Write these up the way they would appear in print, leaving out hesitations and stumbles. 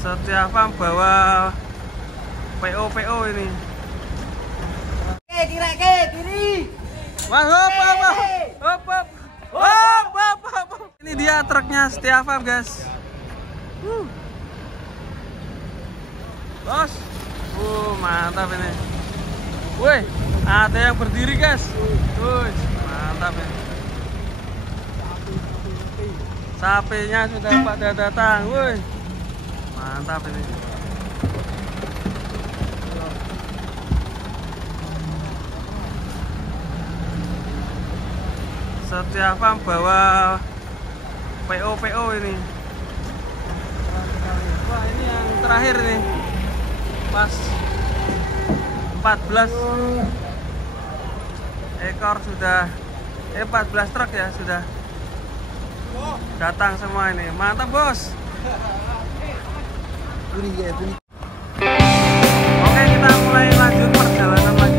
Setia Farm bawa PO ini. Kiri. Wah, hop. Ini dia truknya Setia Farm, guys. Bos. Mantap ini. Woi, ada yang berdiri, guys. Mantap ini. Sapinya sudah pada datang. Woi. Mantap ini. Setia Farm bawa PO ini. Wah, ini yang terakhir nih. Pas 14 ekor sudah 14 truk ya sudah datang semua ini. Mantap, Bos. Oke, kita mulai lanjut perjalanan lagi.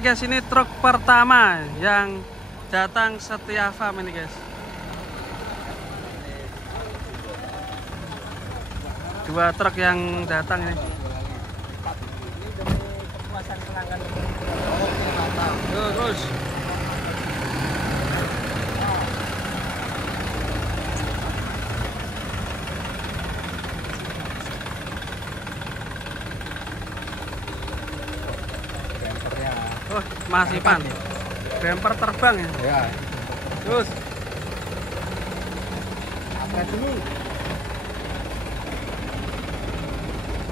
Guys, ini truk pertama yang datang Setia Farm ini, guys. Dua truk yang datang ini. Terus. Oh, masih pan. Bumper terbang ya? Ya. Terus. Apa dulu?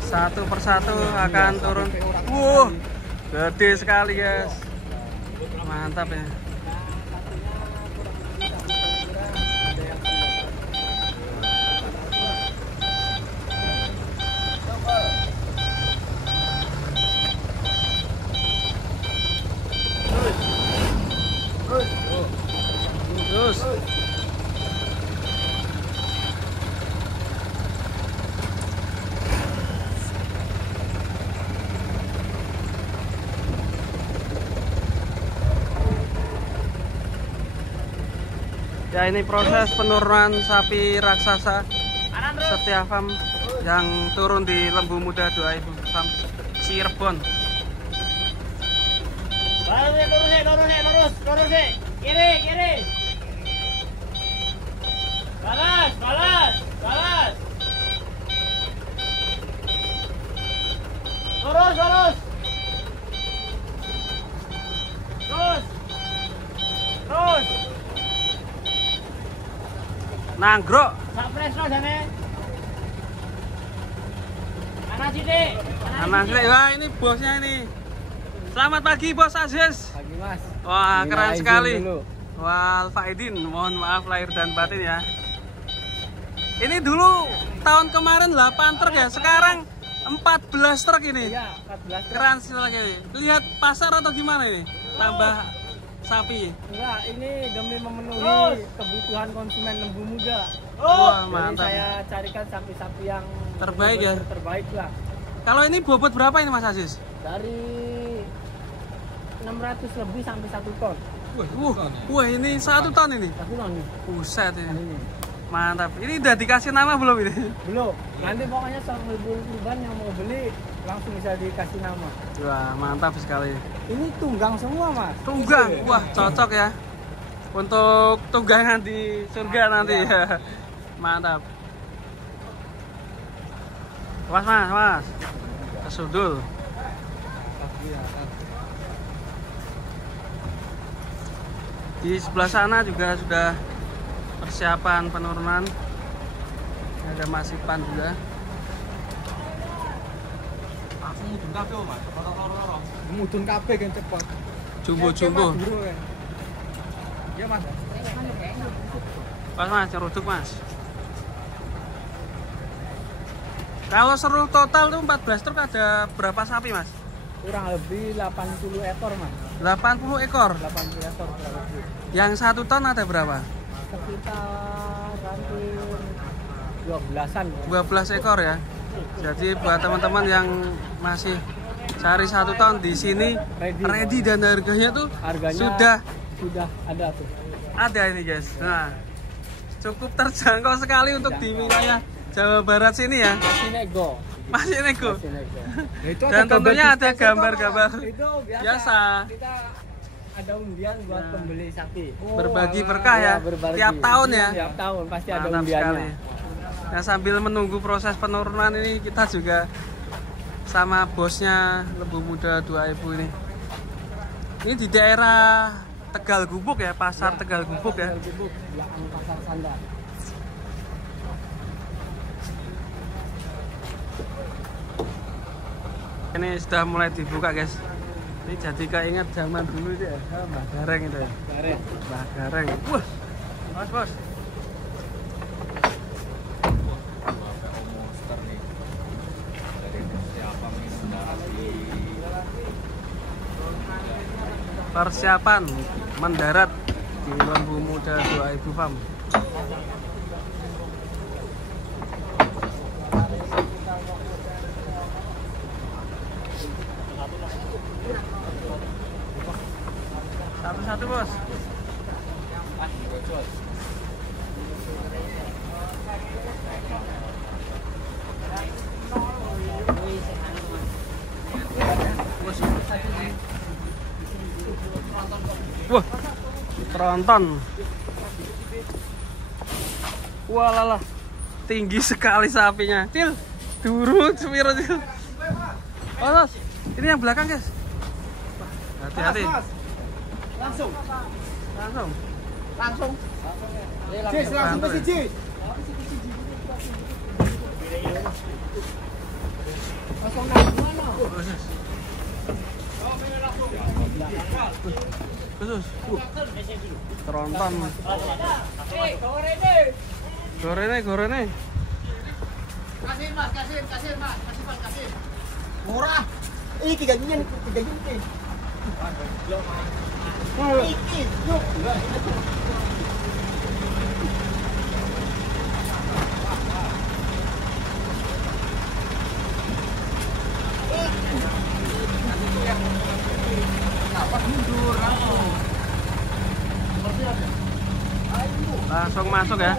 Satu persatu akan turun. Gede sekali, guys. Mantap ya. Terus. Ya, ini proses penurunan sapi raksasa Setia Farm yang turun di Lembu Muda 2 Farm Cirebon. Lurus. Kiri. Balas. Lurus. Terus. Nanggrok. Sapres lo jane. Kanan sithik. Wah, ini bosnya ini. Selamat pagi, Bos Aziz. Pagi, Mas. Wah, keren sekali. Wah, Faidin, mohon maaf lahir dan batin ya. Ini dulu tahun kemarin 8 truk ya, sekarang 14 truk ini. Iya, 14 truk. Keren sekali. Lihat pasar atau gimana ini? Tambah sapi. Enggak, ini demi memenuhi kebutuhan konsumen Lembu Muda. Wah, Jadi mantap. saya carikan sapi-sapi yang terbaik ya. Terbaik lah. Kalau ini bobot berapa ini, Mas Aziz? Dari 600 lebih sampai 1 ton. Wah, ini 1 ton ini. 1 ton nih. Buset ini. Mantap. Ini udah dikasih nama belum ini? Belum. Nanti pokoknya sama ibu kurban yang mau beli langsung bisa dikasih nama. Wah, mantap sekali. Ini tunggang semua, Mas. Tunggang. Wah, cocok ya. Untuk tunggangan di surga nanti. Ya. Mantap. Mas. Kesudul. Di sebelah sana juga sudah persiapan penurunan. Ada masipan juga. Aku mudun kabeh, Mas. Mudun kabeh kan cepet. Jumbo. Iya, Mas. Mas, nyeruduk, Mas. Kalau seluruh total tuh 14 truk ada berapa sapi, Mas? Kurang lebih 80 ekor, Mas. 80 ekor. 80 ekor kurang lebih. Yang 1 ton ada berapa? Sekitar hampir 12-an. 12 ekor ya. Jadi buat teman-teman yang masih cari 1 ton di sini ready dan harganya tuh sudah ada tuh. Ada ini, guys. Nah, cukup terjangkau sekali untuk di wilayah Jawa Barat sini ya. Masih nego. Dan tentunya ada gambar-gambar biasa. Kita ada undian buat pembeli sapi. Berbagi berkah ya. Tiap tahun ya. Tiap tahun pasti ada Mantap undiannya. sekali. Nah, sambil menunggu proses penurunan ini kita juga sama bosnya Lembu Muda 2 ini. Ini di daerah Tegal Gubuk ya, pasar Tegal Gubuk ya. Tegal Gubuk, belakang pasar Sandar. Ini sudah mulai dibuka, guys. Ini jadi keinget zaman dulu itu ya, Mbah Gareng itu ya. Mbah Gareng. Wah, bos. Persiapan mendarat di Lembu Muda 2000 Farm. Satu-satu, bos. Wah, tronton. Walalah, tinggi sekali sapinya. Cil, durung sepiro, Cil. Oh, ini yang belakang, guys. Hati-hati. Langsung. Cis, langsung ke siji. Langsung nang mana? Khusus. Tronton. Gorene. Kasih, Mas. Murah. Iki gajinya iki. Iki, yuk. Langsung masuk ya.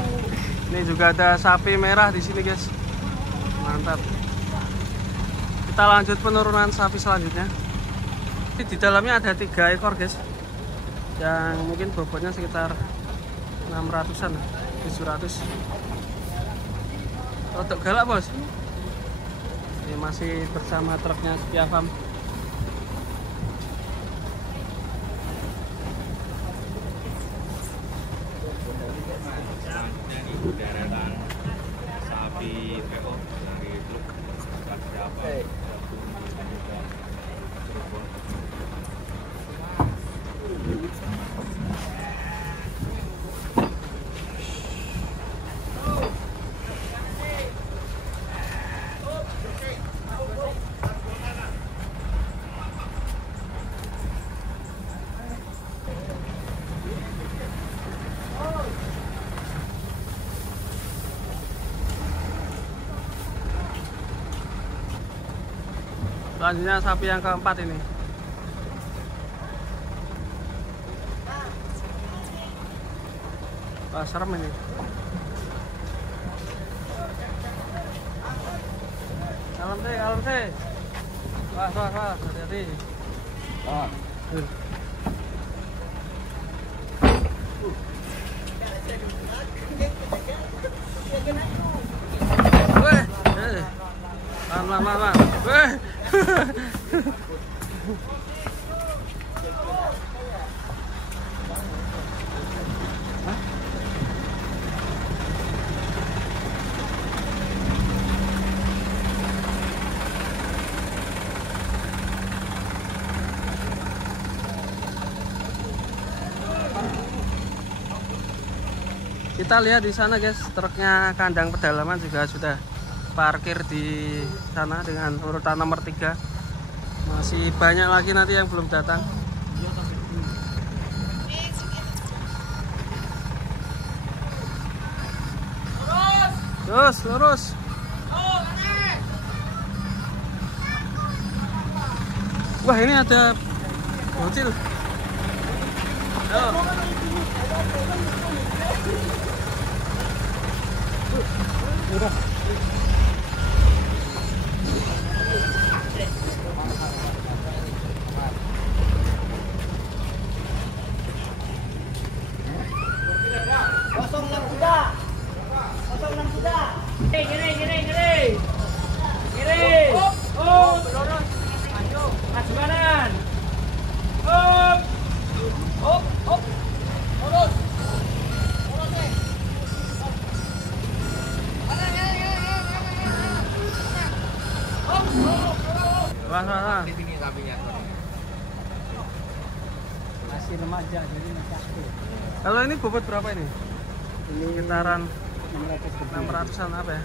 Ini juga ada sapi merah di sini, guys. Mantap. Kita lanjut penurunan sapi selanjutnya. Di dalamnya ada 3 ekor, guys. Yang mungkin bobotnya sekitar 600-an, 700. Rodok galak, bos. Ini masih bersama truknya Setia Farm. Deretan sapi PO dari truk siapa? Selanjutnya sapi yang keempat ini. Wah, serem ini. Kalem sih. Wah, hati-hati. Weh, lama. Weh. Kita lihat di sana guys, truknya kandang pedalaman juga sudah parkir di sana dengan urutan nomor 3. Masih banyak lagi nanti yang belum datang. Lurus. Wah, ini ada bocil. Udah. Kiri. Oh, lurus. Maju. Maju kanan. Lurus. Wah. Di sini sapinya. Masih remaja jadi masih aktif. Kalau ini bobot berapa ini? Ini Sekitaran 600 600-an apa ya?